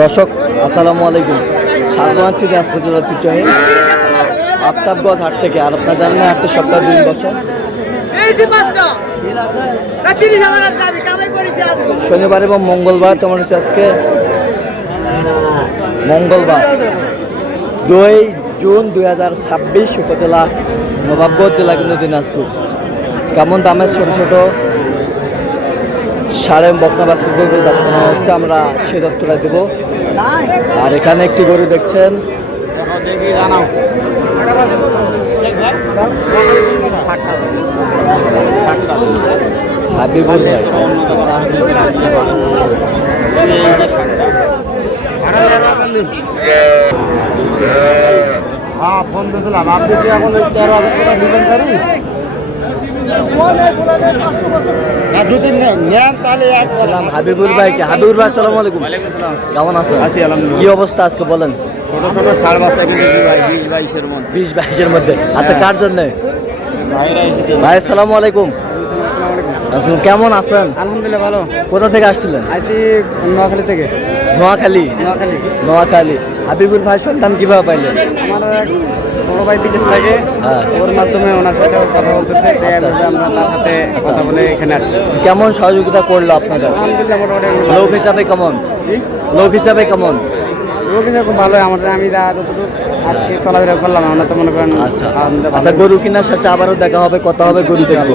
দর্শক আসসালামু আলাইকুম, স্বাগত আছি দিনাজপুর জেলার ঐতিহ্যবাহী আফতাবগঞ্জ হাট থেকে। আর আপনার জানেন হাটটি সপ্তাহে 2 দিন বসে, শনিবার এবং মঙ্গলবার। তোমার হচ্ছে আজকে মঙ্গলবার 2 জুন 2026, উপজেলা নবাবগঞ্জ, জেলা কিন্তু দিনাজপুর। কেমন দামের ছোট ছোট সাড়ে বকনা বাছুর গরু দেখানো হচ্ছে, আমরা সে তথ্যটা দেবো। আর এখানে একটি গরু দেখছেন, হাবিবুল ভাই। ফোন দিয়েছিলাম, আপনি কি এখন 13,000 টাকা দিবেন পারি? যদি নেন তাহলে হাবিবুল ভাই, হাবিবুল ভাই আসসালামু আলাইকুম, কেমন আছেন? কি অবস্থা আজকে বলেন? ছোট ছোট ষাঁড় বাচ্চা কিন্তু ভাই 20-22-এর মধ্যে। 20-22-এর মধ্যে। আচ্ছা, কার জন্য ভাই? আসসালামু আলাইকুম, কেমন আছেন? আলহামদুলিল্লাহ ভালো। কোথা থেকে আসছিলেন? আইছি নোয়াখালী থেকে। নোয়াখালী। হাবিবুল ভাই সন্ধান কিভাবে পাইলেন? আমার এক বড় ভাই বিদেশ থাকে, ওর মাধ্যমে ওনার সাথে কথা বলতেছে, আমরা তার সাথে কথা বলে এখানে আসছি। কেমন সহযোগিতা করলো আপনাদের? আলহামদুলিল্লাহ মোটামুটি। লোক হিসাবে কেমন? লোক হিসাবে কেমন? লোক হিসাবে খুব ভালো। আমাদের আমি যতটুকু আজকে চলাফেরা করলাম, আমরা তো মনে করেন। আচ্ছা, গরু কেনার শেষে আবারও দেখা হবে, কথা হবে, গরু দেখবো।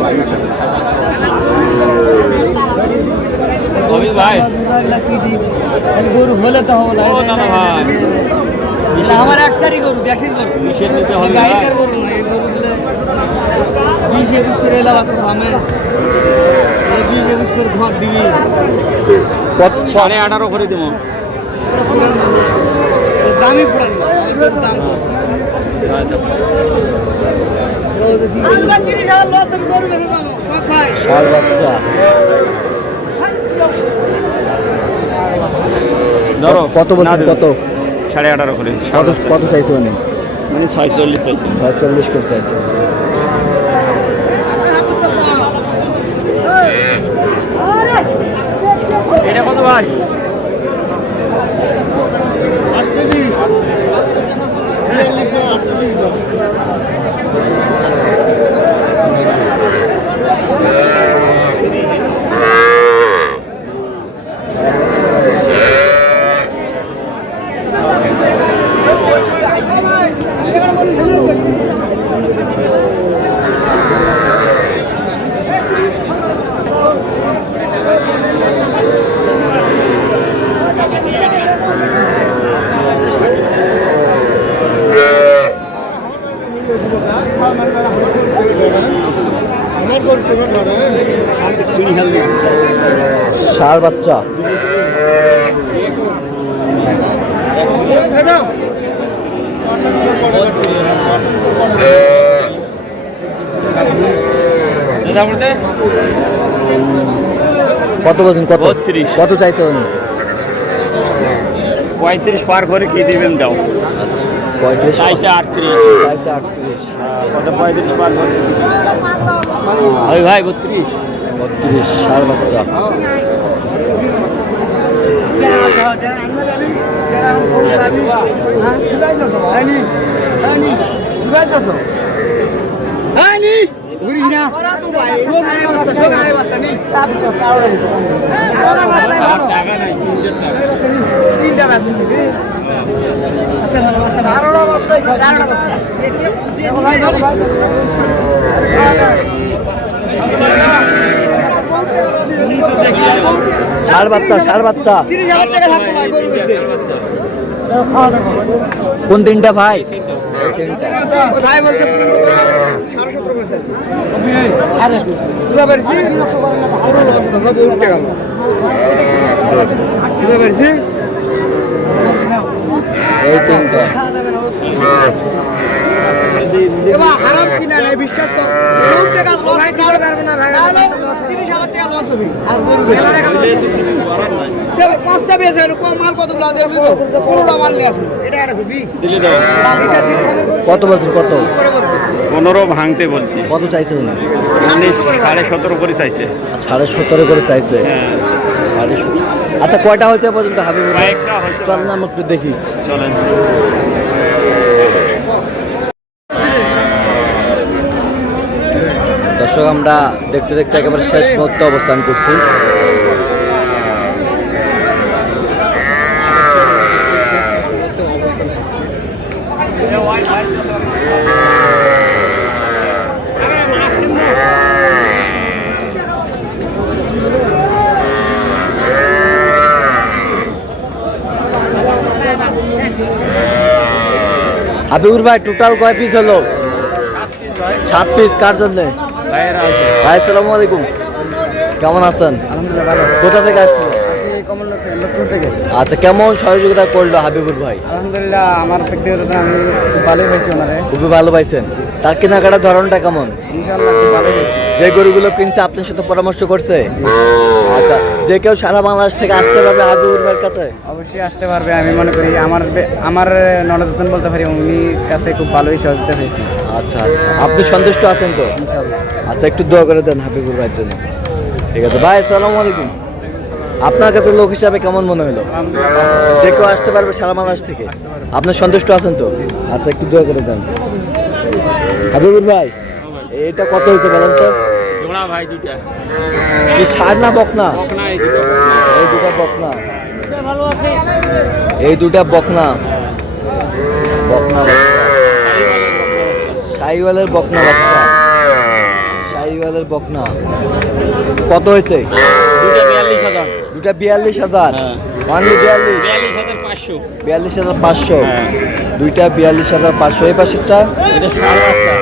গরু হলে তো হবে না, আমার একটারই গরু, দেশের গরু, গাড়িটার গরু না। এই গরুগুলো 20-21 করে এলাম আছে ফার্মে, 20-21 করে ঘর দিবি, 18.5 করে দিব। দামি পুরান দাম ষাঁড় বাচ্চা কত বলছেন? কত? 18.5 করে। কত চাইছে? মানে 46 চাইছে। 46 করে চাইছে। এটা কত ভাই? ষাঁড় বাচ্চা কত বলছেন? কত? 32। কত চাইছে? 35 পার করে কি দিবেন দাও? 35 চাইছে 38। চাইছে 38। কত? 35 পার করে ভাই 32। ষাঁড় বাচ্চা ষাঁড় বাচ্চা কোন তিনটা ভাই? ভাই বলছে 15 এই তিনটা। হারাম কিনা নাই, বিশ্বাস কর। পাঁচটা বেশি মাল কতগুলো আছে? 15টা মাল নিয়ে আসলো। কত বলছেন? কত? 15 ভাঙতে বলছি। কত চাইছে উনি? 17.5 করে চাইছে। 17.5 করে চাইছে। 250 আচ্ছা কয়টা হয়েছে পর্যন্ত হাবিবুর ভাই? কয়েকটা হয়েছে। চল না আমরা একটু দেখি। চলেন। দর্শক আমরা দেখতে দেখতে একেবারে শেষ মুহূর্তে অবস্থান করছি। হাবিবুর ভাই টোটাল কয় পিস হলো? 7 পিস। কার জন্য? ভাইয়েরা আছে। ভাই আসসালামু আলাইকুম, কেমন আছেন? আলহামদুলিল্লাহ ভালো। কোথা থেকে আসছিল? কমলনগর থেকে, লক্ষ্মীপুর থেকে। আচ্ছা কেমন সহযোগিতা করলো হাবিবুর ভাই? আলহামদুলিল্লাহ আমার ব্যক্তিগত আমি খুব ভালোই পাইছি ওনারে। খুবই ভালো পাইছেন। তার কেনাকাটার ধরনটা কেমন? ইনশাআল্লাহ খুব ভালোই পাইছি। যে গরুগুলো কিনছে আপনার সাথে পরামর্শ করছে? আচ্ছা যে কেউ সারা বাংলাদেশ থেকে আসতে পারবে হাবিবুর ভাইয়ের কাছে? অবশ্যই আসতে পারবে। আমি মনে করি আমার ননদন বলতে পারি উনি কাছে খুব ভালোই সহযোগিতা পেয়েছি। আচ্ছা আচ্ছা আপনি সন্তুষ্ট আছেন তো? ইনশাআল্লাহ। আচ্ছা একটু দোয়া করে দেন হাবিবুর ভাইয়ের জন্য। ঠিক আছে ভাই আসসালামু আলাইকুম, আপনার কাছে লোক হিসাবে কেমন মনে হলো? আলহামদুলিল্লাহ যে কেউ আসতে পারবে সারা বাংলাদেশ থেকে? আপনার সন্তুষ্ট আছেন তো? আচ্ছা একটু দোয়া করে দেন। হাবিবুর ভাই এটা কত হয়েছে বলেন তো? জোড়া ভাই দুইটা। কি ষাঁড় না বকনা? বকনা এই দুটো। এই দুটা বকনা, এই দুটা বকনা, বকনা বাচ্চা, শাহিওয়ালের বকনা বাচ্চা, শাহিওয়ালের বকনা। কত হয়েছে? দুইটা 42,000। দুটা 42,000। হ্যাঁ। ওয়ানলি 42? 42,500। 42,500। হ্যাঁ। দুইটা 42,500। এই পাশেরটা এটা ষাঁড় বাচ্চা।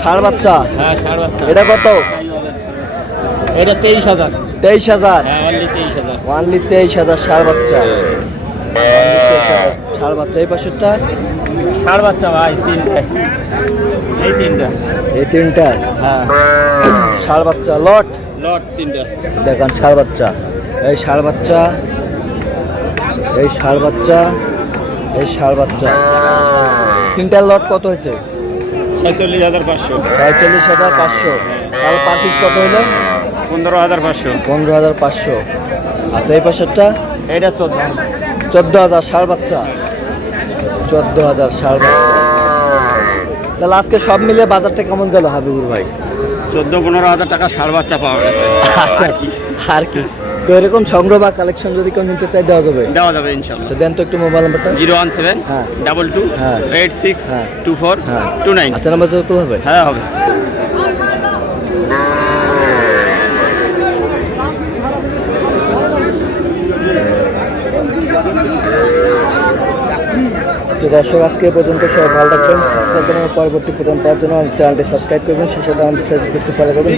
ষাঁড় বাচ্চা। হ্যাঁ ষাঁড় বাচ্চা। এটা কত? এটা 23,000। 23,000। হ্যাঁ অনলি 23,000। ওয়ানলি 23,000 ষাঁড় বাচ্চা। 23,000 ষাঁড় বাচ্চা। এই পাশেরটা ষাঁড় বাচ্চা ভাই তিনটা। এই তিনটা। এই তিনটা হ্যাঁ ষাঁড় বাচ্চা লট। লট তিনটা। দেখান ষাঁড় বাচ্চা, এই ষাঁড় বাচ্চা, এই ষাঁড় বাচ্চা, এই ষাঁড় বাচ্চা। তিনটার লট কত হয়েছে? 46,500। 46,500। তাহলে পার পিস কত হলো? 15,500। 15,500। আচ্ছা এই পাশেরটা এটা 14। 14,000 ষাঁড় বাচ্চা। 14,000 ষাঁড় বাচ্চা। তাহলে আজকে সব মিলে বাজারটা কেমন গেল হাবিবুর ভাই? 14-15,000 টাকা ষাঁড় বাচ্চা পাওয়া গেছে। আচ্ছা আর কি, তো এরকম সংগ্রহ বা কালেকশন যদি কেউ নিতে চাই দেওয়া যাবে? দেওয়া যাবে ইনশাআল্লাহ। আচ্ছা দেন তো একটু মোবাইল নাম্বারটা। 017 হ্যাঁ। 22 হ্যাঁ। 86 হ্যাঁ। 24 হ্যাঁ। 29। আচ্ছা নাম্বার যত হবে? হ্যাঁ হবে। তো দর্শক আজকে এ পর্যন্ত সবাই ভালো থাকবেন, সুস্থ থাকবেন এবং পরবর্তী প্রদান পাওয়ার জন্য চ্যানেলটি সাবস্ক্রাইব করবেন, সেই সাথে আমাদের ফেসবুক পেজটি ফলো করবেন।